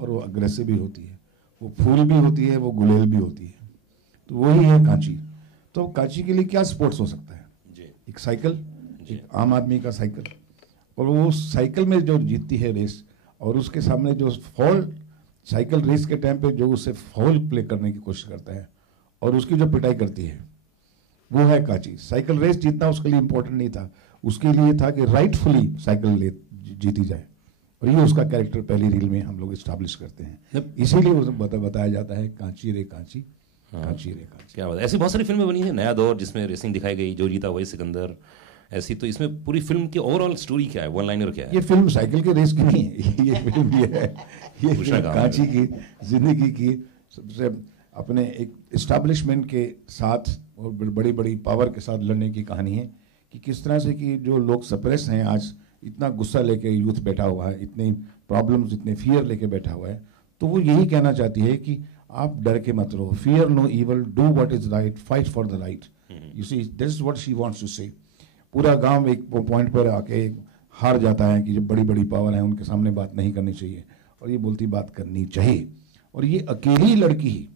और वो अग्रेसिव भी होती है, वो फूल भी होती है, वो गुलेल भी होती है। तो वही है कांची। तो कांची के लिए क्या स्पोर्ट्स हो सकता है? एक साइकिल, एक आम आदमी का साइकिल, और वो साइकिल में जो जीतती है रेस, और उसके सामने जो फॉल, साइकिल रेस के टाइम पे जो उससे फॉल प्ले करने की कोशिश करता है और उसकी जो पिटाई करती है, वो है कांची। साइकिल रेस जीतना उसके लिए इंपॉर्टेंट नहीं था, उसके लिए था कि राइटफुली साइकिल जीती जाए, और ये उसका कैरेक्टर पहली रील में हम लोग इस्टेब्लिश करते हैं। इसीलिए वो बताया जाता है कांची रे कांची, कांची रे कांची। क्या बात है। ऐसी बहुत सारी फिल्में बनी हैं, नया दौर जिसमें रेसिंग दिखाई गई, जो जीता वही सिकंदर, ऐसी। तो इसमें पूरी फिल्म की ओवरऑल स्टोरी क्या है, वन लाइनर क्या है? ये फिल्म साइकिल के रेस की नहीं है, ये फिल्म ये फिल्म कांची की जिंदगी की सबसे अपने एक इस्टेब्लिशमेंट के साथ और बड़ी बड़ी पावर के साथ लड़ने की कहानी है कि किस तरह से कि जो लोग सप्रेस हैं, आज इतना गुस्सा लेके यूथ बैठा हुआ है, इतने प्रॉब्लम्स, इतने फियर लेके बैठा हुआ है, तो वो यही कहना चाहती है कि आप डर के मत रहो, fear no evil, do what is right, fight for the right. You see, this is what she wants to say. पूरा गांव एक पॉइंट पर आके हार जाता है कि जो बड़ी बड़ी पावर है उनके सामने बात नहीं करनी चाहिए, और ये बोलती बात करनी चाहिए। और ये अकेली लड़की ही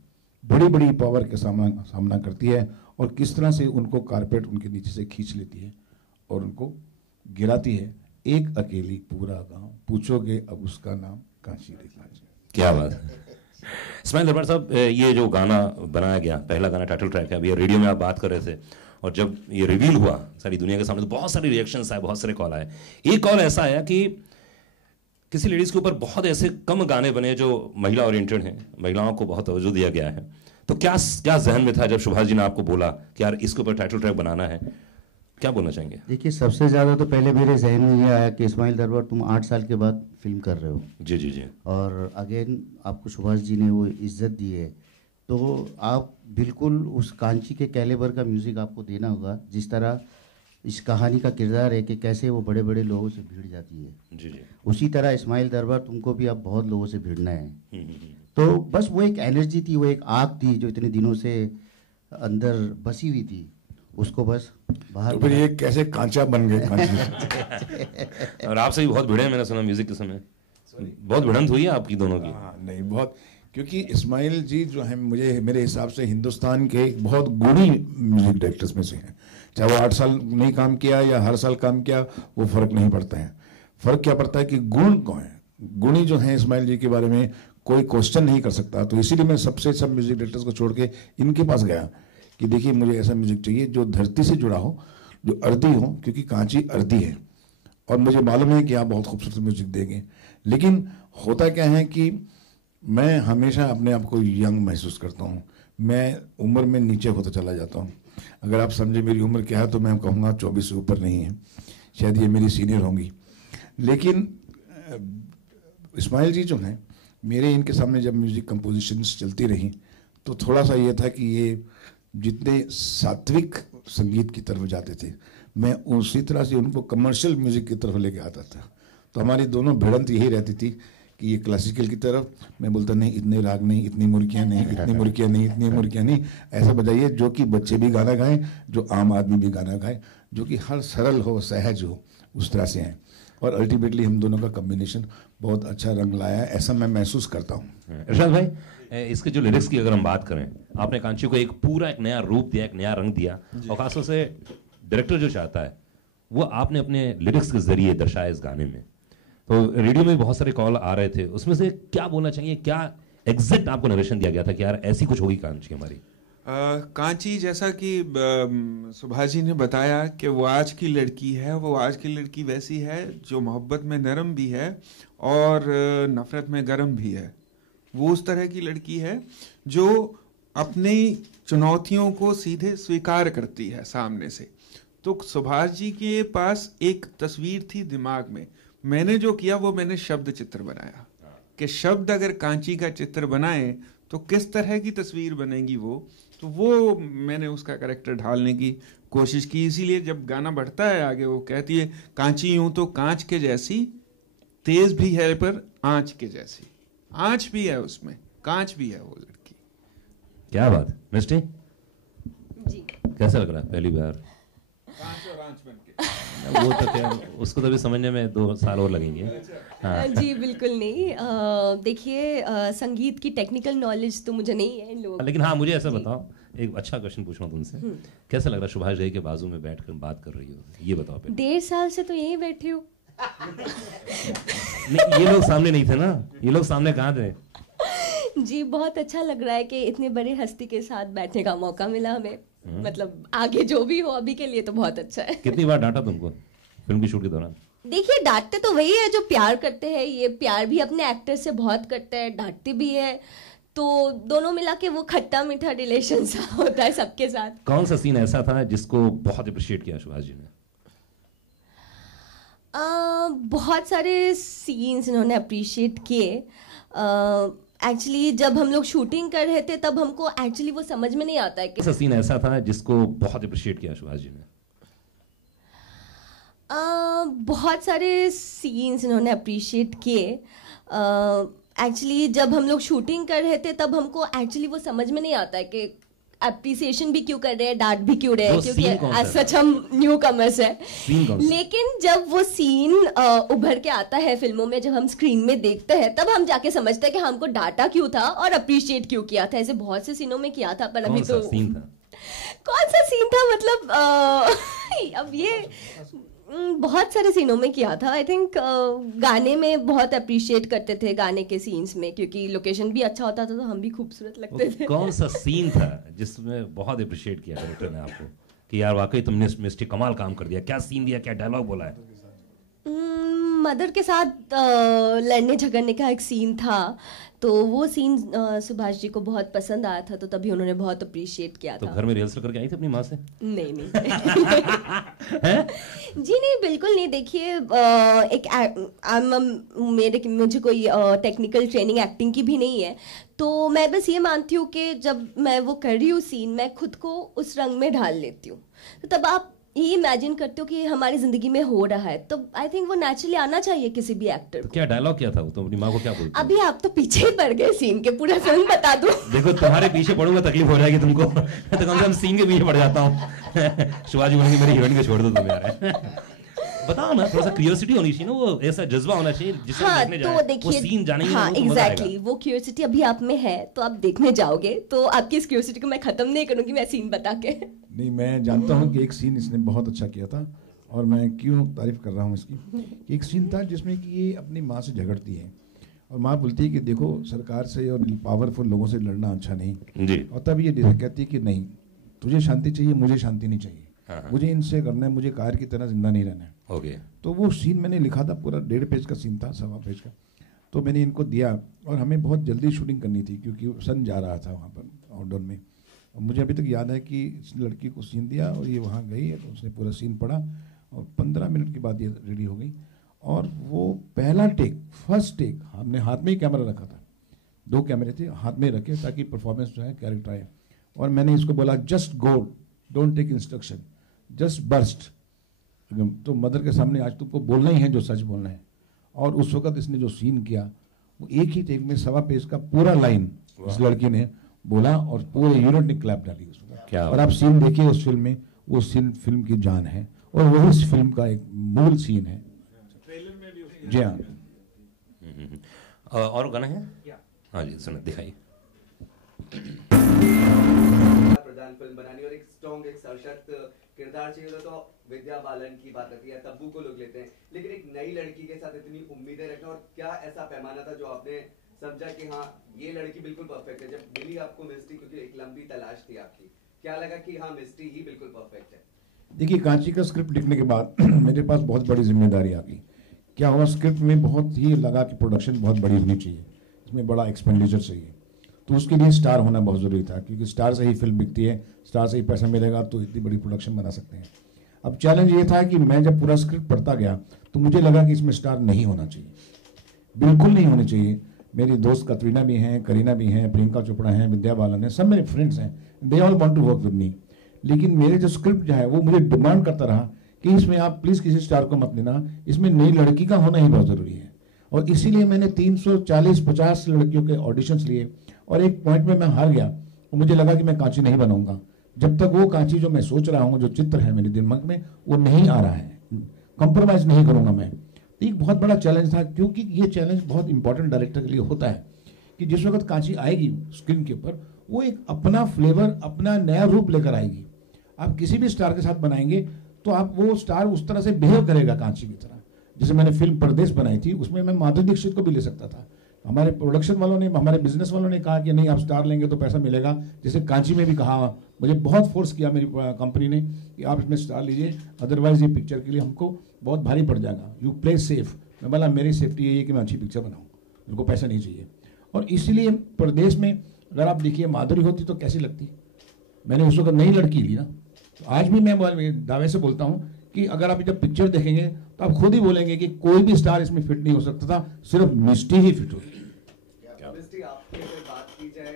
बड़ी बड़ी पावर के सामना करती है, और किस तरह से उनको कारपेट उनके नीचे से खींच लेती है और उनको गिराती है। एक अकेली पूरा गांव, पूछोगे अब उसका नाम, कांची रे कांची। क्या बात है। इस्माइल दरबार साहब, ये जो गाना बनाया गया, पहला गाना टाइटल ट्रैक है, अभी रेडियो में आप बात कर रहे थे, और जब ये रिवील हुआ सारी दुनिया के सामने तो बहुत सारे रिएक्शंस आए, बहुत सारे कॉल आए। एक कॉल ऐसा आया कि किसी लेडीज के ऊपर बहुत ऐसे कम गाने बने जो महिला ओरिएंटेड हैं, महिलाओं को बहुत तवज्जो दिया गया है। तो क्या जहन में था जब सुभाष जी ने आपको बोला कि यार इसके ऊपर टाइटल ट्रैक बनाना है? क्या बोलना चाहेंगे? देखिए, सबसे ज़्यादा तो पहले मेरे जहन में ये आया कि इस्माइल दरबार, तुम 8 साल के बाद फिल्म कर रहे हो। जी जी जी। और अगेन आपको सुभाष जी ने वो इज्जत दी है, तो आप बिल्कुल उस कांची के कैलिबर का म्यूज़िक आपको देना होगा, जिस तरह इस कहानी का किरदार है कि कैसे वो बड़े बड़े लोगों से भिड़ जाती है। जी जी। उसी तरह इस्माइल दरबार तुमको भी अब बहुत लोगों से भिड़ना है। तो बस वो एक एनर्जी थी, वो एक आग थी जो इतने दिनों से अंदर बसी हुई थी, उसको बस बाहर। तो फिर ये कैसे कांचा बन गए कांची? और आपसे भी बहुत भिड़े हैं, मैंने सुना म्यूजिक के समय बहुत भिड़ंत हुई है आपकी दोनों की। नहीं, बहुत, क्योंकि इस्माइल जी जो है मुझे मेरे हिसाब से हिंदुस्तान के बहुत गुणी म्यूजिक डायरेक्टर्स में से हैं। चाहे वो 8 साल नहीं काम किया या हर साल काम किया, वो फर्क नहीं पड़ता है। फर्क क्या पड़ता है कि गुण कौन है। गुणी जो हैं इस्माइल जी के बारे में कोई क्वेश्चन नहीं कर सकता। तो इसीलिए मैं सब म्यूजिक डायरेक्टर्स को छोड़ के इनके पास गया कि देखिए मुझे ऐसा म्यूजिक चाहिए जो धरती से जुड़ा हो, जो अर्दी हो, क्योंकि कांची अर्दी है और मुझे मालूम है कि आप बहुत खूबसूरत म्यूजिक देंगे। लेकिन होता क्या है कि मैं हमेशा अपने आप को यंग महसूस करता हूँ। मैं उम्र में नीचे होता चला जाता हूँ। अगर आप समझे मेरी उम्र क्या है तो मैं कहूँगा 24 से ऊपर नहीं है, शायद ये मेरी सीनियर होंगी। लेकिन इस्माइल जी जो हैं, मेरे इनके सामने जब म्यूज़िक कंपोजिशंस चलती रही तो थोड़ा सा ये था कि ये जितने सात्विक संगीत की तरफ जाते थे, मैं उसी तरह से उनको कमर्शियल म्यूज़िक की तरफ लेके आता था। तो हमारी दोनों भिड़ंत यही रहती थी कि ये क्लासिकल की तरफ, मैं बोलता नहीं, इतने राग नहीं, इतनी मुर्कियाँ नहीं, इतनी मुर्कियाँ नहीं, इतनी मुर्कियाँ नहीं, ऐसा बजाइए जो कि बच्चे भी गाना गाएं, जो आम आदमी भी गाना गाए, जो कि हर सरल हो, सहज हो, उस तरह से हैं। और अल्टीमेटली हम दोनों का कॉम्बिनेशन बहुत अच्छा रंग लाया है, ऐसा मैं महसूस करता हूँ। इरशाद भाई, इसके जो लिरिक्स की अगर हम बात करें, आपने कांची को एक पूरा एक नया रूप दिया, एक नया रंग दिया, और खासतौर से डायरेक्टर जो चाहता है वो आपने अपने लिरिक्स के जरिए दर्शाया इस गाने में। तो रेडियो में बहुत सारे कॉल आ रहे थे, उसमें से क्या बोलना चाहिए, क्या एग्जैक्ट आपको नरेशन दिया गया था कि यार ऐसी कुछ होगी कांची हमारी? कांची, जैसा कि सुभाष जी ने बताया कि वो आज की लड़की है, वो आज की लड़की वैसी है जो मोहब्बत में नरम भी है और नफरत में गरम भी है। वो उस तरह की लड़की है जो अपनी चुनौतियों को सीधे स्वीकार करती है सामने से। तो सुभाष जी के पास एक तस्वीर थी दिमाग में, मैंने जो किया वो मैंने शब्द चित्र बनाया कि शब्द अगर कांची का चित्र बनाए तो किस तरह की तस्वीर बनेगी वो मैंने उसका कैरेक्टर ढालने की कोशिश की। इसीलिए जब गाना बढ़ता है आगे, वो कहती है कांची यूं तो कांच के जैसी, तेज भी है पर आंच के जैसी। आंच भी है उसमें, कांच भी है वो लड़की। क्या बात। मिस्टी जी, कैसा लग रहा है पहली बार? कांच और आंच बन के वो तो क्या, उसको तो भी समझने में 2 साल और लगेंगे। हाँ। जी बिल्कुल नहीं। देखिए संगीत की टेक्निकल नॉलेज तो मुझे नहीं है इन लोगों लेकिन हाँ, मुझे ऐसा बताओ, एक अच्छा क्वेश्चन पूछ रहा हूँ तुमसे, कैसा लग रहा है सुभाष घई के बाजू में बैठकर बात कर रही हो, ये बताओ पहले। 1.5 साल से तो यहीं बैठी हूँ। नहीं, ये लोग सामने नहीं थे ना, ये लोग सामने कहाँ थे? जी बहुत अच्छा लग रहा है कि इतने बड़े हस्ती के साथ बैठने का मौका मिला हमें। मतलब आगे जो भी हो, अभी के लिए तो बहुत अच्छा है। कितनी बार डांटा तुमको फिल्म की शूट के दौरान? देखिए डांटते तो वही है जो प्यार करते हैं, ये प्यार भी अपने एक्टर से बहुत करते हैं, डांटते भी है, तो दोनों मिला के वो खट्टा मीठा रिलेशन सा होता है सबके साथ। कौन सा सीन ऐसा था जिसको बहुत अप्रिशिएट किया सुभाष जी ने? बहुत सारे सीन्स इन्होंने अप्रिशिएट किए। एक्चुअली जब हम लोग शूटिंग कर रहे थे तब हमको एक्चुअली वो समझ में नहीं आता है कि कौन सा सीन ऐसा था जिसको बहुत अप्रिशिएट किया सुभाष जी ने? बहुत सारे सीन्स इन्होंने अप्रिशिएट किए। एक्चुअली जब हम लोग शूटिंग कर रहे थे तब हमको एक्चुअली वो समझ में नहीं आता है कि अप्रिसिएशन भी क्यों कर रहे हैं, डांट भी क्यों रहे हैं, क्योंकि एज सच हम न्यू कमर्स है। लेकिन जब वो सीन उभर के आता है फिल्मों में, जब हम स्क्रीन में देखते हैं तब हम जाके समझते हैं कि हमको डांटा क्यों था और अप्रिशिएट क्यों किया था। ऐसे बहुत से सीनों में किया था, पर अभी तो कौन सा सीन था मतलब अब ये बहुत सारे सीनों में किया था। आई थिंक गाने में बहुत अप्रिशिएट करते थे गाने के सीन्स में, क्योंकि लोकेशन भी अच्छा होता था तो हम भी खूबसूरत लगते थे। कौन सा सीन था जिसमें बहुत अप्रिशिएट किया डायरेक्टर ने आपको कि यार वाकई तुमने मिस्टर कमाल काम कर दिया? क्या सीन दिया, क्या डायलॉग बोला है? मदर के साथ लड़ने झगड़ने का एक सीन था, तो वो सीन सुभाष जी को बहुत पसंद आया था, तो तभी उन्होंने बहुत अप्रिशिएट किया तो था। घर में रिहर्सल करके आई थी अपनी माँ से? नहीं जी नहीं, बिल्कुल नहीं। देखिए मुझे कोई टेक्निकल ट्रेनिंग एक्टिंग की भी नहीं है, तो मैं बस ये मानती हूँ कि जब मैं वो कर रही हूँ सीन, मैं खुद को उस रंग में ढाल लेती हूँ, तो तब आप ये इमेजिन करते हो कि हमारी जिंदगी में हो रहा है, तो आई थिंक वो नेचुरली आना चाहिए किसी भी एक्टर को। क्या डायलॉग क्या था वो? तो अपनी माँ को क्या बोलती? अभी आप तो पीछे ही पड़ गए सीन के, पूरा फिल्म बता दो। देखो तुम्हारे पीछे पड़ूंगा तकलीफ हो जाएगी तुमको, तो कम से कम सीन के पीछे पड़ जाता हूँ। शिवाजी बोलेंगे मेरी हीरोइन को छोड़ दो तुम यार। बताओ ना, थोड़ा सा क्यूरियोसिटी होनी चाहिए ना, वो ऐसा जज्बा होना चाहिए जिससे हाँ, देखने तो जाए, देखिए, वो सीन जानेंगे हाँ तो मजा आएगा। एग्जैक्टली, वो क्यूरियोसिटी अभी आप में है तो आप देखने जाओगे, तो आपकी इस क्यूरियोसिटी को मैं खत्म नहीं करूंगी मैं सीन बता के। नहीं, मैं जानता हूँ कि एक सीन इसने बहुत अच्छा किया था, और मैं क्यों तारीफ कर रहा हूँ इसकी। एक सीन था जिसमें कि ये अपनी माँ से झगड़ती है और माँ बोलती है कि देखो सरकार से और पावरफुल लोगों से लड़ना अच्छा नहीं जी। और तब ये कहती है कि नहीं, तुझे शांति चाहिए, मुझे शांति नहीं चाहिए, मुझे इनसे करना है, मुझे कार की तरह जिंदा नहीं रहना है। ओके। तो वो सीन मैंने लिखा था, पूरा 1.5 पेज का सीन था, 1.25 पेज का, तो मैंने इनको दिया और हमें बहुत जल्दी शूटिंग करनी थी क्योंकि सन जा रहा था वहाँ पर आउटडोर में। और मुझे अभी तक याद है कि इस लड़की को सीन दिया और ये वहाँ गई है, तो उसने पूरा सीन पढ़ा और 15 मिनट के बाद ये रेडी हो गई। और वो पहला टेक, फर्स्ट टेक, हमने हाथ में ही कैमरा रखा था, 2 कैमरे थे, हाथ में रखे ताकि परफॉर्मेंस जो है कैरेक्टर आए। और मैंने इसको बोला just go, don't take instruction, just burst. तो मदर के सामने आज तुमको बोलना ही है जो सच बोलना है। और उस वक्त इसने जो सीन किया वो एक ही टेक में 1.25 पेज का पूरा लाइन इस लड़की ने बोला और पूरे यूनिट ने क्लैप डाली उस वक्त। और आप सीन देखिए उस फिल्म में, वो सीन फिल्म की जान है और वही इस फिल्म का एक मूल सीन है। जी हाँ। और गाना है? हाँ जी, सुनो दिखाइए। प्रधान फिल्म बनानी और एक स्ट्रॉन्ग, एक सशक्त किरदार चाहिए होता तो विद्या बालन की बात आती है, तब्बू को लोग लेते हैं, लेकिन एक नई लड़की के साथ इतनी उम्मीदें रखना, और क्या ऐसा पैमाना था जो आपने समझा कि हाँ ये लड़की बिल्कुल परफेक्ट है? जब मिली आपको मिस्टी, क्योंकि एक लंबी तलाश थी आपकी, क्या लगा कि हाँ मिस्टी ही बिल्कुल परफेक्ट है? देखिए, कांची का स्क्रिप्ट लिखने के बाद मेरे पास बहुत बड़ी जिम्मेदारी आ गई। क्या हुआ, स्क्रिप्ट में बहुत ही लगा कि प्रोडक्शन बहुत बड़ी होनी चाहिए, इसमें बड़ा एक्सपेंडिचर चाहिए, तो उसके लिए स्टार होना बहुत ज़रूरी था, क्योंकि स्टार से ही फिल्म बिकती है, स्टार से ही पैसा मिलेगा तो इतनी बड़ी प्रोडक्शन बना सकते हैं। अब चैलेंज ये था कि मैं जब पूरा स्क्रिप्ट पढ़ता गया तो मुझे लगा कि इसमें स्टार नहीं होना चाहिए, बिल्कुल नहीं होने चाहिए। मेरी दोस्त कतरीना भी हैं, करीना भी हैं, प्रियंका चोपड़ा हैं, विद्या बालन हैं, सब मेरे फ्रेंड्स हैं, they all want to work with me. लेकिन मेरे जो स्क्रिप्ट जो है वो मुझे डिमांड करता रहा कि इसमें आप प्लीज़ किसी स्टार को मत लेना, इसमें नई लड़की का होना ही बहुत ज़रूरी है। और इसीलिए मैंने 340-50 लड़कियों के ऑडिशंस लिए और एक पॉइंट में मैं हार गया और मुझे लगा कि मैं कांची नहीं बनाऊंगा जब तक वो कांची जो मैं सोच रहा हूँ, जो चित्र है मेरे दिमाग में, वो नहीं आ रहा है। कॉम्प्रोमाइज़ नहीं करूँगा मैं। तो एक बहुत बड़ा चैलेंज था, क्योंकि ये चैलेंज बहुत इंपॉर्टेंट डायरेक्टर के लिए होता है कि जिस वक्त कांची आएगी स्क्रीन के ऊपर, वो एक अपना फ्लेवर, अपना नया रूप लेकर आएगी। आप किसी भी स्टार के साथ बनाएंगे तो आप वो स्टार उस तरह से बिहेव करेगा कांची की तरह। जैसे मैंने फिल्म परदेश बनाई थी, उसमें मैं माधुरी दीक्षित को भी ले सकता था। हमारे प्रोडक्शन वालों ने, हमारे बिजनेस वालों ने कहा कि नहीं, आप स्टार लेंगे तो पैसा मिलेगा। जैसे कांची में भी कहा, मुझे बहुत फोर्स किया मेरी कंपनी ने कि आप इसमें स्टार लीजिए, अदरवाइज ये पिक्चर के लिए हमको बहुत भारी पड़ जाएगा, यू प्ले सेफ। मैं बोला मेरी सेफ्टी यही है कि मैं अच्छी पिक्चर बनाऊँ, मेरे को पैसा नहीं चाहिए। और इसलिए परदेश में अगर आप देखिए माधुरी होती तो कैसी लगती, मैंने उस वक्त नई लड़की ली ना। तो आज भी मैं दावे से बोलता हूँ कि अगर आप जब पिक्चर देखेंगे तो आप खुद ही बोलेंगे कि कोई भी स्टार इसमें फिट नहीं हो सकता था, सिर्फ मिस्टी ही फिट होती। मिस्टी, आपकी अगर बात की जाए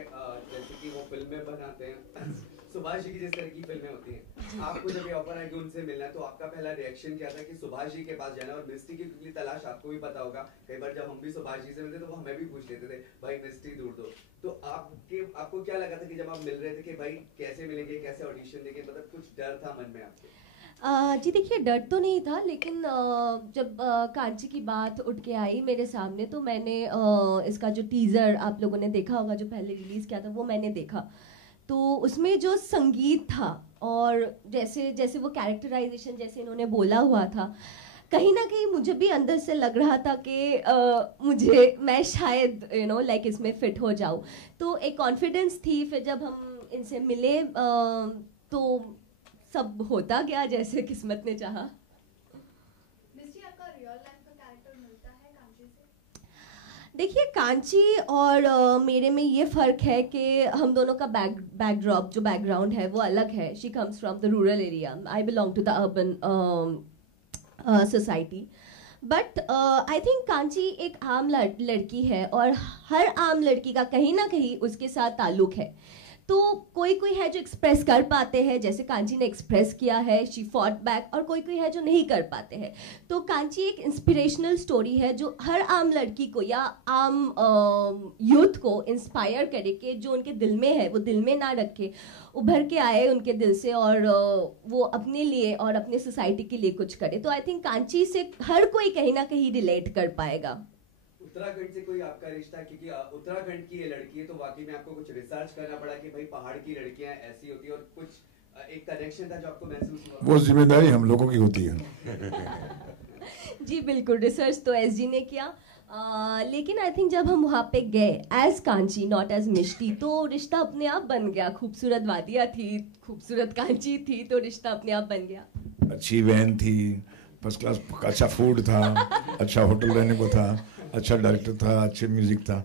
जैसे कि वो फिल्में बनाते हैं, सुभाष जी की जिस तरह की फिल्में होती हैं, आपको जब ये ऑफर आया कि उनसे मिलना है तो आपका पहला रिएक्शन क्या था कि सुभाष जी के पास जाना? और मिस्टी की क्योंकि तलाश आपको भी पता होगा, कई बार जब हम भी सुभाष जी से मिलते तो वो हमें भी पूछ लेते थे भाई मिस्टी ढूंढ दो। तो आपको क्या लगा था कि जब आप मिल रहे थे कि भाई कैसे मिलेंगे, कैसे ऑडिशन देंगे, मतलब कुछ डर था मन में आपके? जी देखिए, डर तो नहीं था, लेकिन जब कांची की बात उठ के आई मेरे सामने तो मैंने इसका जो टीज़र आप लोगों ने देखा होगा, जो पहले रिलीज़ किया था, वो मैंने देखा। तो उसमें जो संगीत था और जैसे जैसे वो कैरेक्टराइजेशन जैसे इन्होंने बोला हुआ था, कहीं ना कहीं मुझे भी अंदर से लग रहा था कि मैं शायद लाइक इसमें फिट हो जाऊँ। तो एक कॉन्फिडेंस थी। फिर जब हम इनसे मिले तो सब होता गया जैसे किस्मत ने चाहा। मिस्टी, आपका रियल लाइफ का कैरेक्टर मिलता है कांची से? देखिए, कांची और मेरे में ये फ़र्क है कि हम दोनों का बैकड्रॉप जो बैकग्राउंड है वो अलग है। She comes from the rural area, I belong to the urban society. But I think Kanchi एक आम लड़की है और हर आम लड़की का कहीं ना कहीं उसके साथ ताल्लुक है। तो कोई है जो एक्सप्रेस कर पाते हैं, जैसे कांची ने एक्सप्रेस किया है, शी फॉट बैक, और कोई है जो नहीं कर पाते हैं। तो कांची एक इंस्पिरेशनल स्टोरी है जो हर आम लड़की को या आम यूथ को इंस्पायर करे कि जो उनके दिल में है वो दिल में ना रखे, उभर के आए उनके दिल से और वो अपने लिए और अपने सोसाइटी के लिए कुछ करे। तो आई थिंक कांची से हर कोई कहीं ना कहीं रिलेट कर पाएगा। उत्तराखंड से कोई आपका रिश्ता, क्योंकि उत्तराखंड की ये लड़की है तो वाकई में आपको कुछ रिसर्च करना पड़ा कि भाई पहाड़ की लड़कियां ऐसी होती है, और कुछ एक कनेक्शन था जो आपको महसूस हुआ? वो जिम्मेदारी हम लोगों की होती है। जी बिल्कुल, रिसर्च तो एसजी ने किया, लेकिन आई थिंक जब हम वहाँ पे गए एज कांची नॉट एज मिष्टी, तो रिश्ता अपने आप बन गया। खूबसूरत वादियाँ थी, खूबसूरत कांची थी, तो रिश्ता अपने आप बन गया। अच्छी वैन थी, फर्स्ट क्लास अच्छा फूड था, अच्छा होटल रहने को था, अच्छा डायरेक्टर था, अच्छे म्यूजिक था।